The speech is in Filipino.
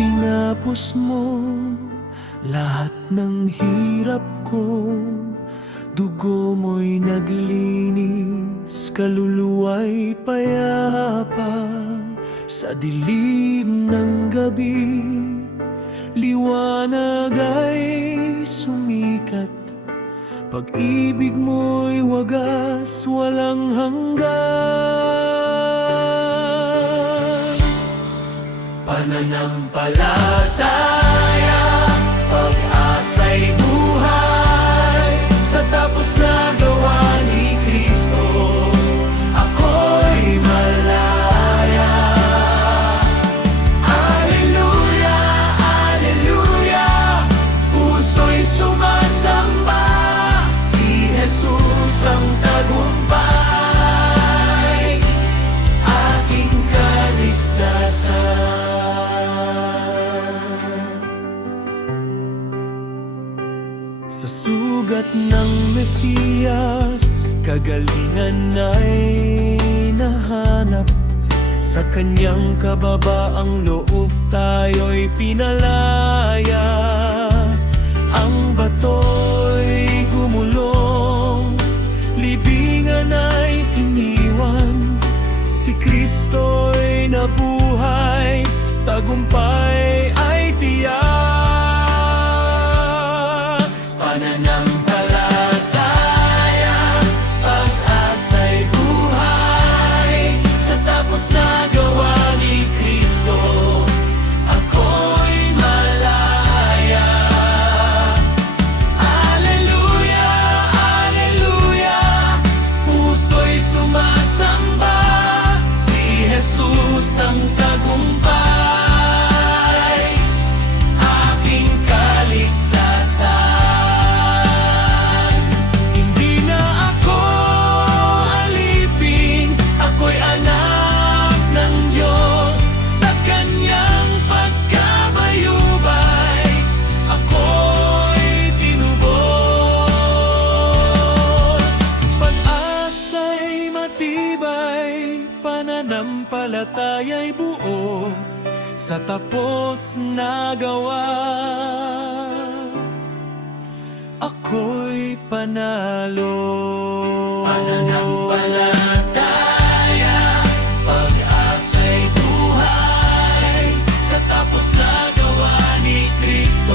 Tinapos mo lahat ng hirap ko. Dugo mo'y naglinis, kaluluwa'y payapa. Sa dilim ng gabi, liwanag ay sumikat. Pag-ibig mo'y wagas, walang hanggan. Pananampalataya, pag-asa'y buhay. Sa tapos na gawa ni Kristo, ako'y malaya. Alleluia, alleluia, puso'y sumasamba. Si Jesus ang tagumpay, aking kaligtasan. Sa sugat ng Mesiyas, kagalingan ay nahanap. Sa kanyang kababaang loob, tayo'y pinalaya. Ang bato'y gumulong, libingan ay iniwan. Si Kristo'y nabuhay, tagumpay ay tiyak. Pananampalataya, pag-asa'y buhay. Sa tapos na gawa ni Kristo, ako'y malaya. Alleluia, alleluia, puso'y sumasamba. Si Jesus ang tagumpay, aking kaligtasan. Hindi na ako alipin, ako'y anak ng Diyos. Sa kanyang pagkabayubay, ako'y tinubos. Pag-asa'y matibay, pananampalataya'y buo. Sa tapos na gawa, ako'y panalo. Pananampalataya, pag-asa'y buhay. Sa tapos na gawa ni Kristo,